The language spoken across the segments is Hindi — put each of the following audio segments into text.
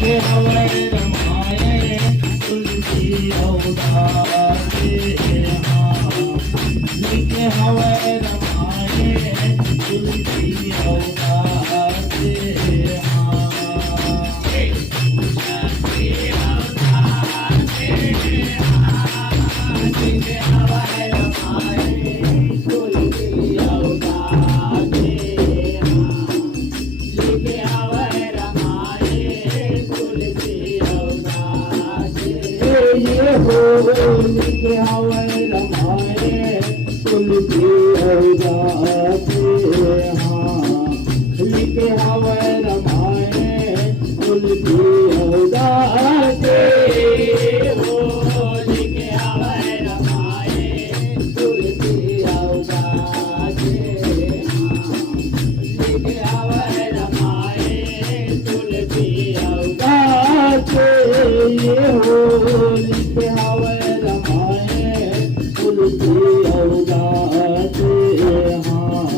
लिखे हवे रमाए तुलसी अवतारे लिखे हवे रमाए तुलसी अवतारे लिखे हवे रमाए तुलसी अवतारे लिखे हवे रमाए तुलसी अवतारे लिखे हवे रमाए तुलसी अवतारे लिखे हवे रमाए तुलसी अवतारे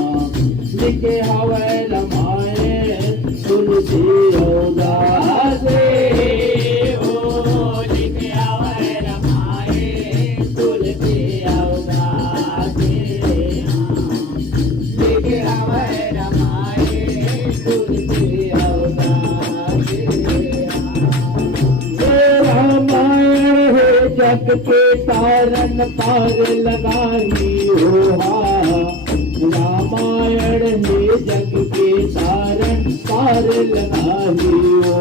लिखे हवे लिखे हवे रमाए तुलसी अवतारे लिखे हवे रमाए तुलसी अवतारे लिखे हवे रमाए तुलसी अवतारे रामायण है जग के तारन पार लगाई हो रामायण है जग के तारन पार लगाई हो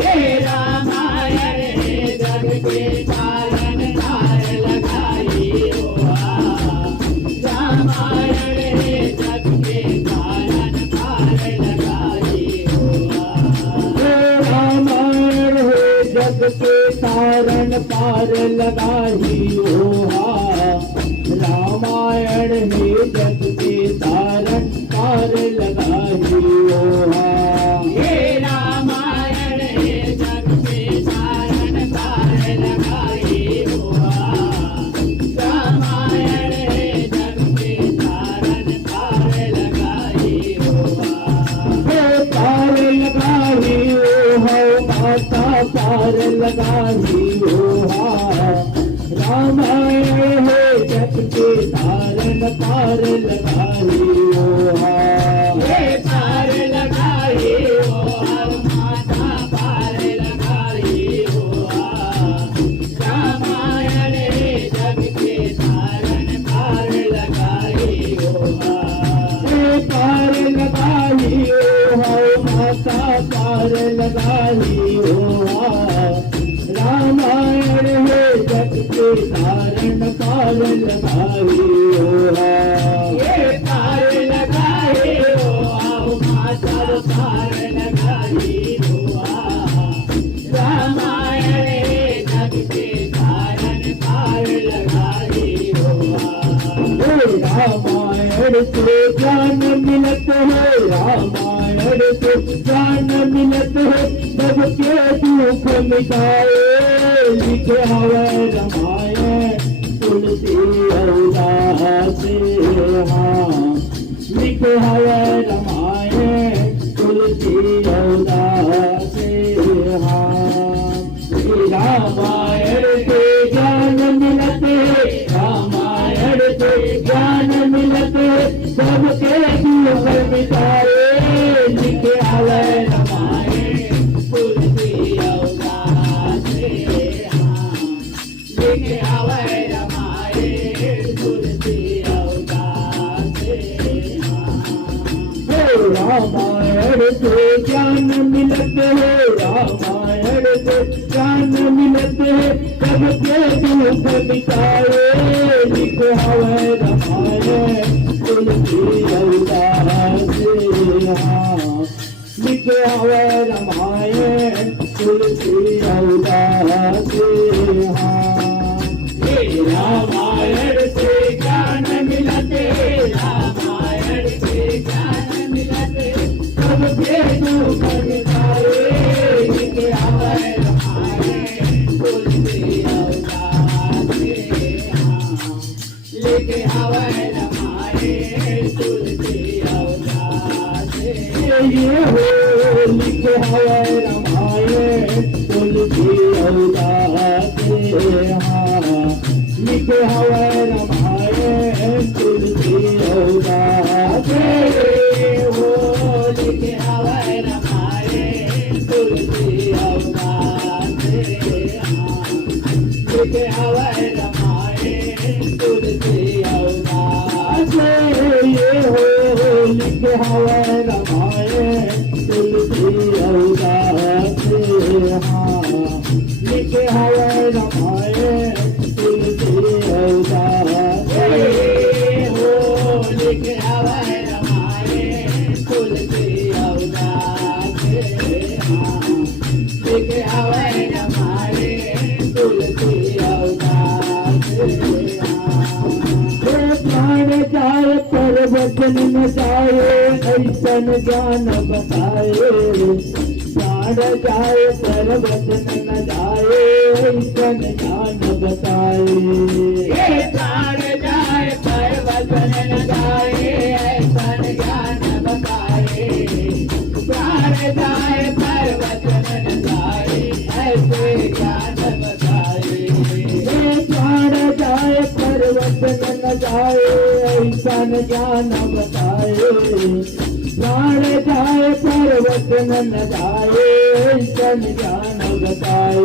ये रामायण है जग के तारन पार लगाई हो रामायण है जग के तारन पार लगाई हो रामायण है जग के तारन पार लगाई हो रामायण है जग के तारन पार लगाई हो ये रामायण है जग के तारन पार लगाई हो रामायण है जग के तारन पार लगाई हो पार लगाई हो माता पार लगाई हो रामायण है जग के तारन पार लगाई हो ये पार लगाई हो माता पार लगाई हो रामायण है जग के तारन पार लगाई हो पार लगाई हो माता पार लगाई हो रामायण है जग के तारन पार लगाई हो ये पार लगाई हो माता पार लगाई हो रामायण है जग के तारन पार लगाई हो रामायण से ज्ञान मिलत है रामायण से ज्ञान मिलत है सबके दुख मिटाए लिखे हवे रमाए तुलसी अवतारे लिखे हवे रमाए तुलसी अवतारे रामायण से ज्ञान मिलते रामायण से ज्ञान मिलते सबके दुख मिटाए लिखे हवे रमाए तुलसी अवतारे लिखे हवे रमाए तुलसी अवतारे रामायण से ज्ञान मिलते है रामायण से ज्ञान मिलते है सबके दुख मिटाए लिखे हवे रमाए तुलसी अवतारे लिखे हवे रमाए तुलसी अवतारे रामायण से ज्ञान मिलते रामायण से ज्ञान मिलते सबके दुख मिटाए लिखे हवे रमाए तुलसी अवतारे लिखे हवे रमाए तुलसी अवतारे ये हो लिखे हवे रमाए तुलसी औदासे हाँ लिखे हवे रमाए तुलसी औदासे हो लिखे हवे रमाए तुलसी अवदासे लिखे हवे रमाए तुलसी अवदासे ये हो लिखे हवे रमाए तुलसी औदासे हाँ लिखे हवे रमाए तुलसी औदासे हो लिखे हवे रमाए तुलसी अवदासे लिखे हवे रमाए तुलसी अवदासे प्राण जाए पर वचन न जाए ऐसन ज्ञान बताए प्राण जाए पर वचन न जाए ऐसन ज्ञान बताए प्राण जाए पर वचन न जाए ऐसा ज्ञान बताए प्राण जाए पर वचन न जाए ऐसे ज्ञान बताए प्राण जाए पर वचन न जाए ऐसन ज्ञान बताए प्राण जाए पर वचन न जाए ऐसन ज्ञान बताए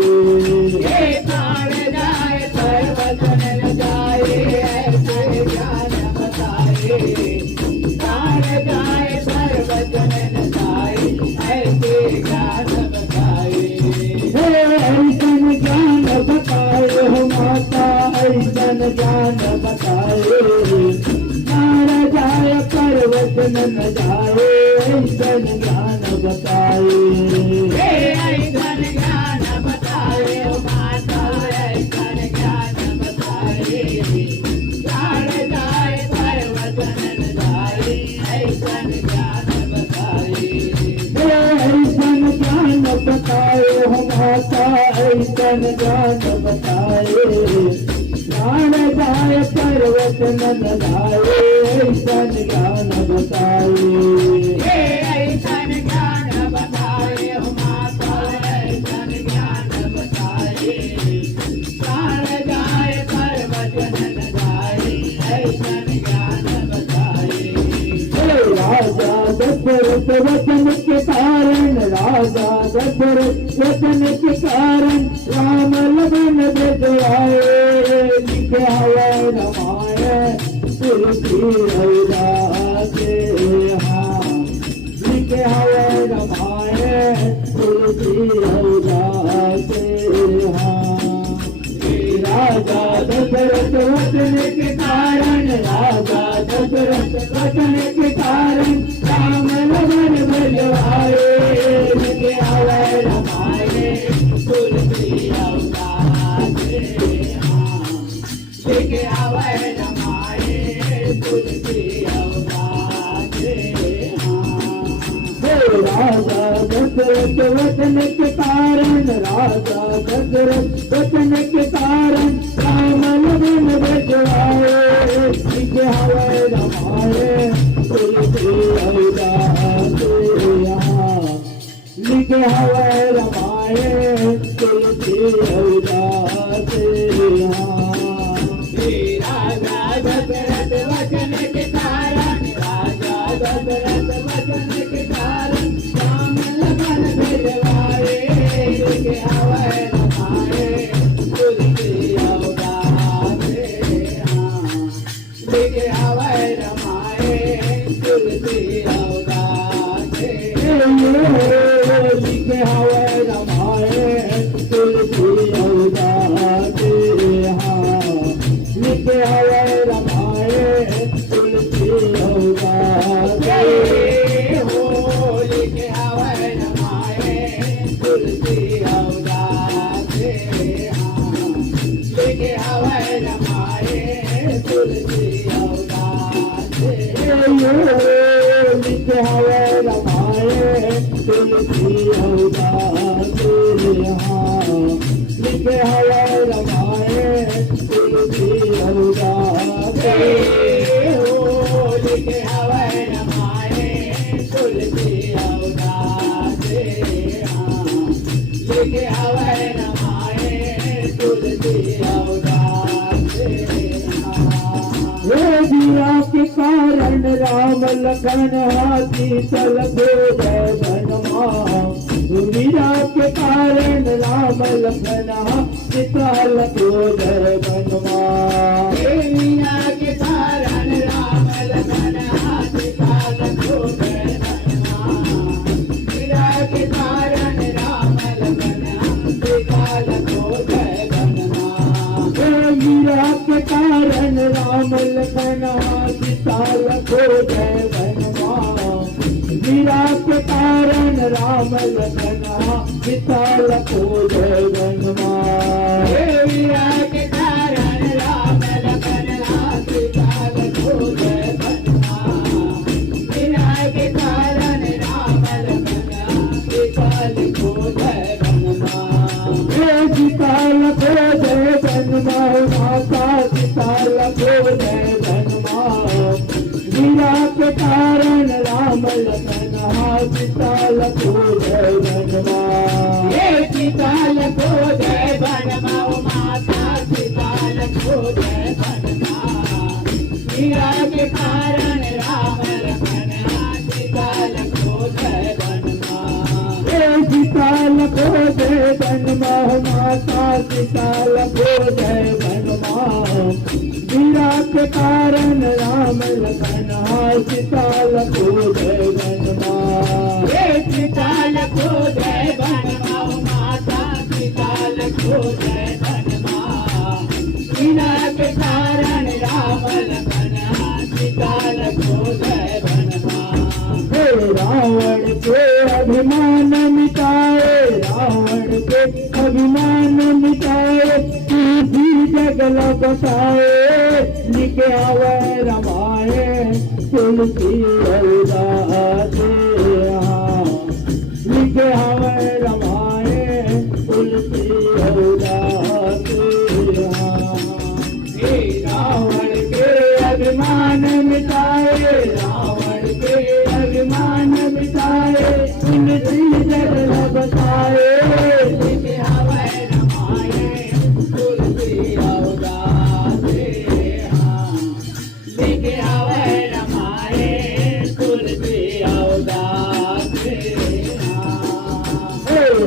प्राण जाए पर वचन न जाए ऐसे ज्ञान बताए प्राण जाए पर वचन न जाए ऐसे ज्ञान बताए ऐसन ज्ञान बताए हो माता ऐसन ज्ञान बताए प्राण जाए पर वचन न जाए ऐसन ज्ञान बताए ऐसन ज्ञान बताए माता ऐसन ज्ञान बताए प्राण जाए पर वचन न जाए ऐसन ज्ञान बताए ऐसन ज्ञान बताए हो माता ऐसन ज्ञान बताए प्राण जाए पर वचन न जाए ऐसन ज्ञान बताए ऐसन ज्ञान बताए माता ऐसन ज्ञान बताए प्राण जाए पर वचन न जाए ऐसन ज्ञान बताए राजा दशरथ वचन के कारण राजा दशरथ वचन के कारण राम लखन भिजवाए लिखे हवे रमाए तुलसी औदासे हाँ लिखे हवे रमाए तुलसी औदासे हाँ राजा दशरथ वचन के कारण राजा दशरथ वचन के कारण राम लखन भिजवाए लिखे हवे रमाए तुलसी अवदासे लिखे हवे रमाए तुलसी अवदासे राजा दशरथ वचन के कारण राजा दशरथ वचन के कारण राम लखन भिजवाए लिखे हवे रमाए तुलसी औदासे हाँ लिखे हवे रमाए तुलसी औदासे हाँ राजा दशरथ वचन के कारण राजा दशरथ वचन के कारण राम लखन भिजवाए लिखे हवे रमाए तुलसी अवदासे लिखे हवे रमाए तुलसी अवदासे लिखे हवे रमाए तुलसी औदासे हाँ लिखे हवे रमाए तुलसी औदासे हो लिखे हवे रमाए तुलसी अवदासे लिखे हवे रमाए तुलसी अवदासे लिखे हवे रमाए तुलसी औदासे हाँ लिखे हवे रमाए तुलसी औदासे हो लिखे हवे रमाए तुलसी अवदासे लिखे हवे रमाए तुलसी अवतार हे वीरा के कारण राम लखन हाथी चल जय वनमा वीरा के कारण राम लखन हाथी चल जय वनमा मीना के कारण राम लखन हाथी चल जय वनमा मीरा के कारण राम लखन हाथी चल जय वनमा वीरा के कारण राम लखन सीता लखो जय वनमा वीरा के कारण राम लखन सीता लखो जय वनमा वीरा के कारण राम लखन सीता लखो जय वनमा वीरा के कारण राम लखन सीता लखो जय वनमा सीता लखो जय वनमा माता सीता लखो जय वनमा वीरा के कारण राम लखन सीता लखो जय वनमा सीता लखो जय वनमा माता सीता लखो जय वनमा वीरा के कारण राम लखन सीता लखो जय वनमा सीता लखो जय वनमा माता सीता लखो जय वनमा वीरा के कारण राम लखन सीता लखो जय वनमा सीता लखो जय वनमा माता सीता लखो जय वनमा वीरा के कारण राम लखन सीता लखो जय वनमा रावण के अभिमान मिटाए रावण के अभिमान मिटाए तुलसी जगल बसाए लिखे हवे रमाए तुलसी अवतार लिखे हवे रमाए तुलसी अवतार रावण के अभिमान मिटाए रावण के अभिमान मिटाए तुलसी जगल बसाए लिखे हवे रमाए तुलसी अवतार लिखे हवे रमाए तुलसी अवतार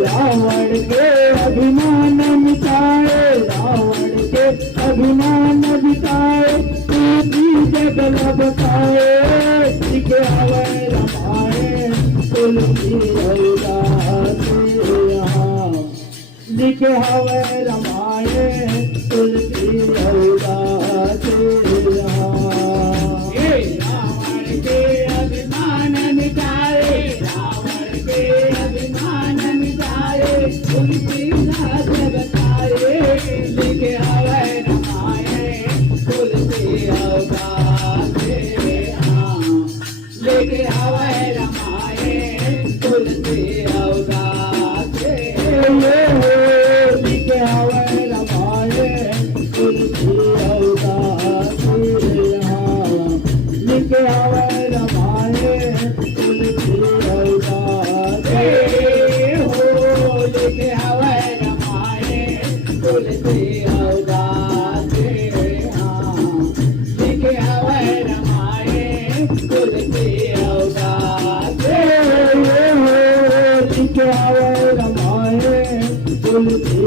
रावण के अभिमान मिटाए रावण के अभिमान मिटाए तुलसी जगल बसाए लिखे हवे रमाए तुलसी अवतार लिखे हवे रमाए तुलसी अवतार रावण के अभिमान मिटाए रावण के अभिमान मिटाए तुलसी दास बताए लिखे हवे रमाए तुलसी अवतार लिखे हवे रमाए तुलसी अवतार लिखे हवे रमाए तुलसी अवतार लिखे हवे रमाए तुलसी अवतार हो लिखे हवे रमाए तुलसी अवतार लिखे हवे रमाए तुलसी अवतार लिखे हवे रमाए तुलसी